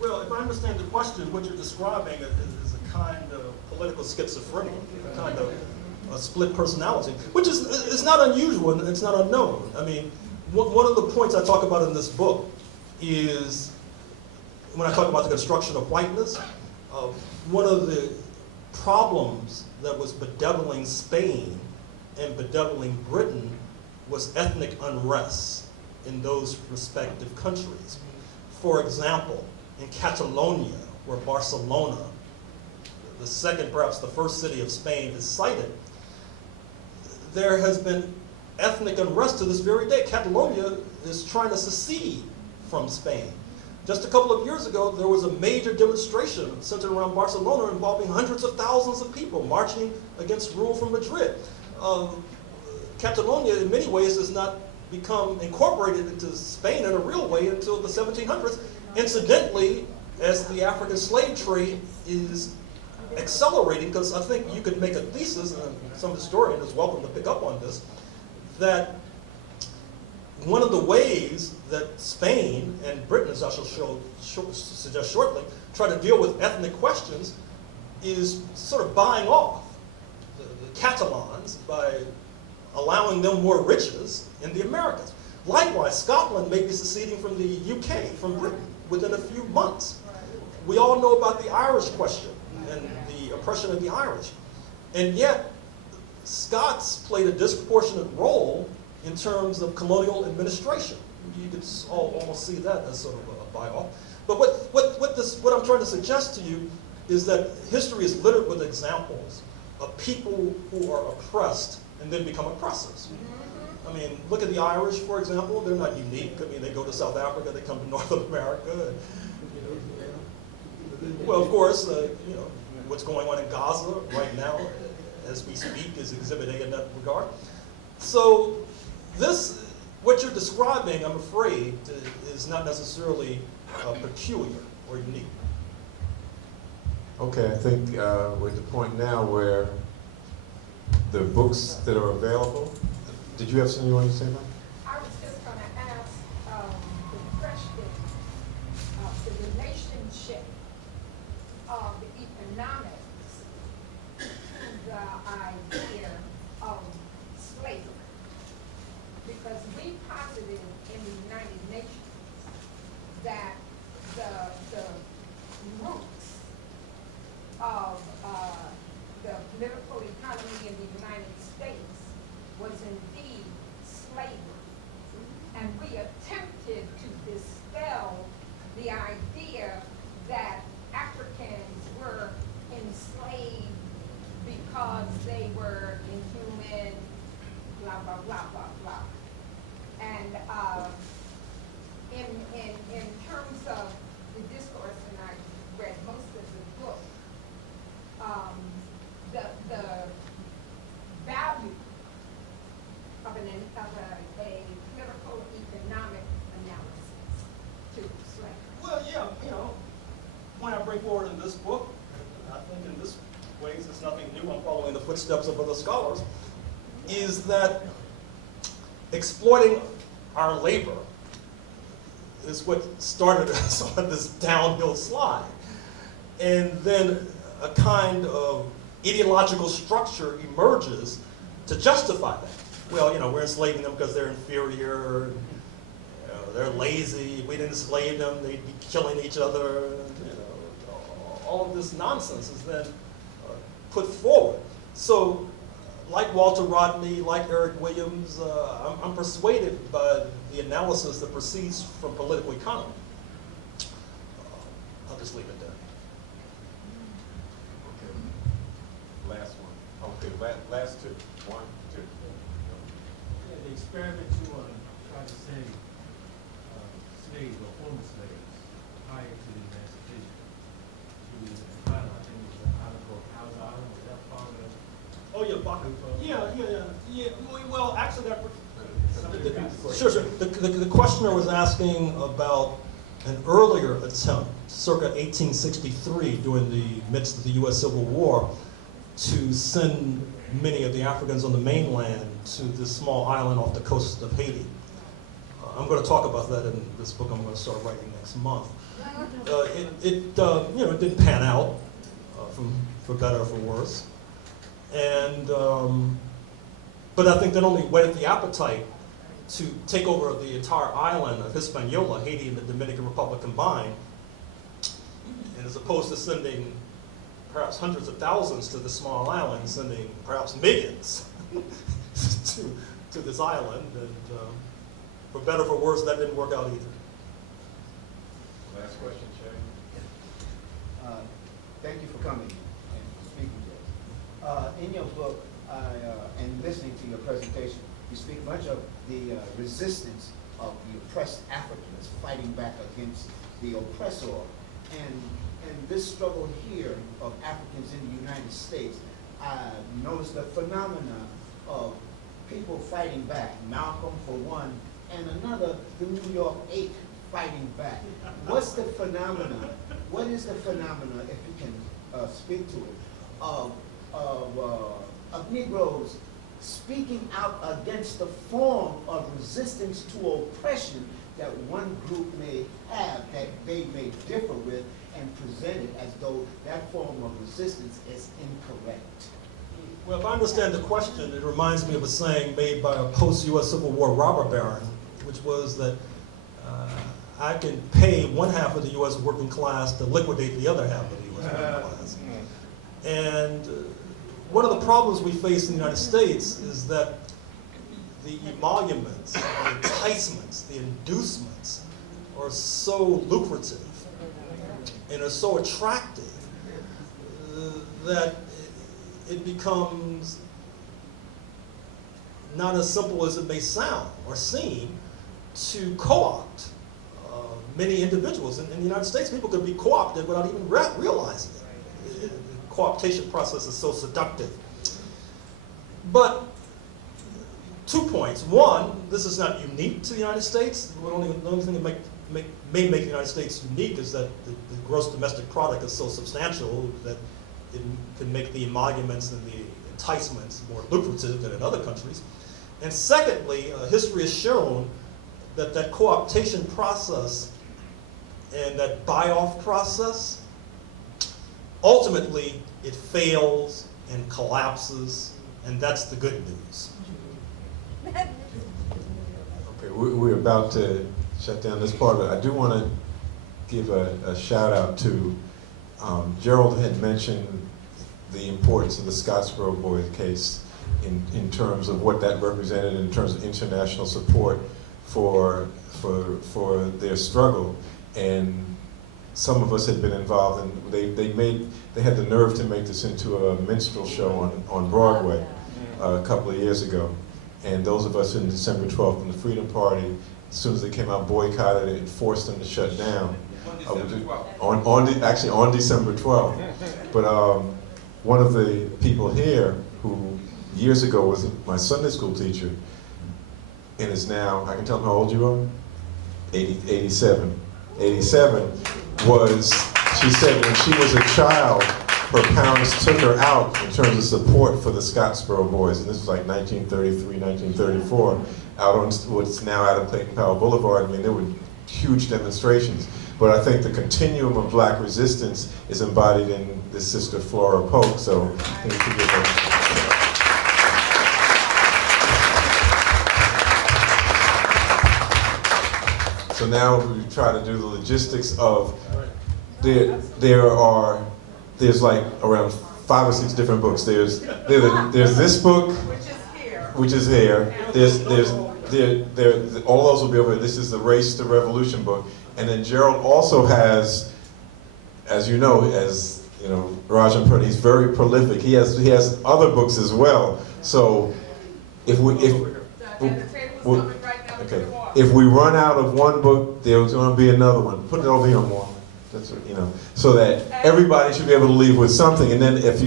Well, if I understand the question, what you're describing is a kind of political schizophrenia, a kind of a split personality, which is not unusual and it's not unknown. I mean, one of the points I talk about in this book is, when I talk about the construction of whiteness, one of the problems that was bedeviling Spain and bedeviling Britain was ethnic unrest in those respective countries. For example, in Catalonia, where Barcelona, the second, perhaps the first city of Spain, is cited, there has been ethnic unrest to this very day. Catalonia is trying to secede from Spain. Just a couple of years ago, there was a major demonstration centered around Barcelona involving hundreds of thousands of people marching against rule from Madrid. Catalonia, in many ways, has not become incorporated into Spain in a real way until the 1700s. Incidentally, as the African slave trade is accelerating, because I think you could make a thesis, and some historian is welcome to pick up on this, that one of the ways that Spain and Britain, as I shall suggest shortly, try to deal with ethnic questions is sort of buying off the Catalans by allowing them more riches in the Americas. Likewise, Scotland may be seceding from the UK, from Britain, within a few months. We all know about the Irish question and the oppression of the Irish. And yet, Scots played a disproportionate role in terms of colonial administration. You could almost see that as sort of a buy-off. But what I'm trying to suggest to you is that history is littered with examples of people who are oppressed and then become oppressors. I mean, look at the Irish, for example. They're not unique. I mean, they go to South Africa, they come to North America. And, well, of course, you know, what's going on in Gaza right now, as we speak, is Exhibit A in that regard. So this, what you're describing, I'm afraid, is not necessarily peculiar or unique. Okay, I think we're at the point now where the books that are available. Did you have something you wanted to say, Mike? I was just going to ask the question of the relationship of the economics to the idea of slavery. Because we posited in the United Nations that the roots of the political economy in the United States was indeed slavery. And we attempted to dispel the idea that Africans were enslaved because they were inhuman, blah, blah, blah, blah, blah. And in terms of the discourse, and I read most of the book, the value of a political economic analysis to slavery. Well, yeah, you know, point I bring forward in this book, I think in this ways it's nothing new, I'm following the footsteps of other scholars, is that exploiting our labor is what started us on this downhill slide. And then a kind of ideological structure emerges to justify that. Well, you know, we're enslaving them because they're inferior, you know, they're lazy. If we didn't enslave them, they'd be killing each other. You know, all of this nonsense is then put forward. So, like Walter Rodney, like Eric Williams, I'm persuaded by the analysis that proceeds from political economy. I'll just leave it there. Okay. Last one. Okay, last two. One, two. Yeah, the experiment to try to send slaves or former slaves prior to the emancipation to the island. I think it was an island called House Island. Was that part of it? Oh yeah, Baku. Yeah. Well, actually, sure. The questioner was asking about an earlier attempt, circa 1863, during the midst of the U.S. Civil War, to send many of the Africans on the mainland to this small island off the coast of Haiti. I'm going to talk about that in this book I'm going to start writing next month. It didn't pan out, for better or for worse. And, but I think that only whetted the appetite to take over the entire island of Hispaniola, Haiti and the Dominican Republic combined, and as opposed to sending perhaps hundreds of thousands to this small island, sending perhaps millions to this island. And for better or for worse, that didn't work out either. Last question, Chair. Thank you for coming and speaking to us. In your book, and listening to your presentation, you speak much of the resistance of the oppressed Africans fighting back against the oppressor. And this struggle here of Africans in the United States, I noticed the phenomena of people fighting back, Malcolm for one, and another, the New York 8 fighting back. What's the phenomena? What is the phenomena, if you can speak to it, of Negroes speaking out against the form of resistance to oppression that one group may have, that they may differ with, and present it as though that form of resistance is incorrect? Well, if I understand the question, it reminds me of a saying made by a post-U.S. Civil War robber baron, which was that I can pay one half of the U.S. working class to liquidate the other half of the U.S. working class. And one of the problems we face in the United States is that the emoluments, the enticements, the inducements are so lucrative and are so attractive that it becomes not as simple as it may sound or seem to co-opt many individuals. In the United States, people could be co-opted without even realizing it. The co-optation process is so seductive. But 2 points. One, this is not unique to the United States. The only thing that may make the United States unique is that the gross domestic product is so substantial that it can make the emoluments and the enticements more lucrative than in other countries. And secondly, history has shown that that co-optation process and that buy-off process, ultimately it fails and collapses, and that's the good news. Okay, we're about to shut down this part, but I do want to give a shout out to Gerald had mentioned the importance of the Scottsboro Boys case in terms of what that represented in terms of international support for their struggle. And some of us had been involved, and they had the nerve to make this into a minstrel show on Broadway a couple of years ago. And those of us in December 12th in the Freedom Party, as soon as they came out, boycotted it and forced them to shut down. Actually on December 12th. But one of the people here who years ago was my Sunday school teacher and is now, I can tell them how old you are? 87. 87 was, she said when she was a child, her parents took her out in terms of support for the Scottsboro Boys, and this was like 1933, 1934, out on what's now out of Clayton Powell Boulevard. I mean, there were huge demonstrations. But I think the continuum of black resistance is embodied in this Sister Flora Polk, so I think we should give her. So now we try to do the logistics of, there's like around 5 or 6 different books. There's this book, which is here. All those will be over there. This is the Race to Revolution book. And then Gerald also has, as you know, Rajan Purdy, he's very prolific. He has other books as well. So if we run out of one book, there's going to be another one. Put it over here more. That's what, so that everybody should be able to leave with something. And then if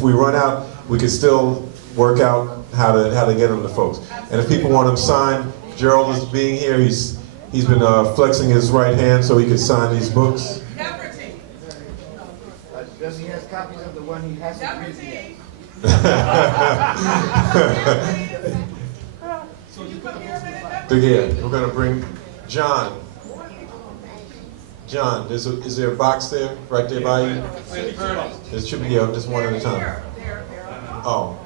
we run out, we can still work out how to get them to folks. And if people want them signed, Gerald is being here. He's been flexing his right hand so he can sign these books. Does he have copies of the one he hasn't read yet? So you come here a minute? We're going to bring John. John, is there a box there, right there by you? There should be, just one at a time. Oh.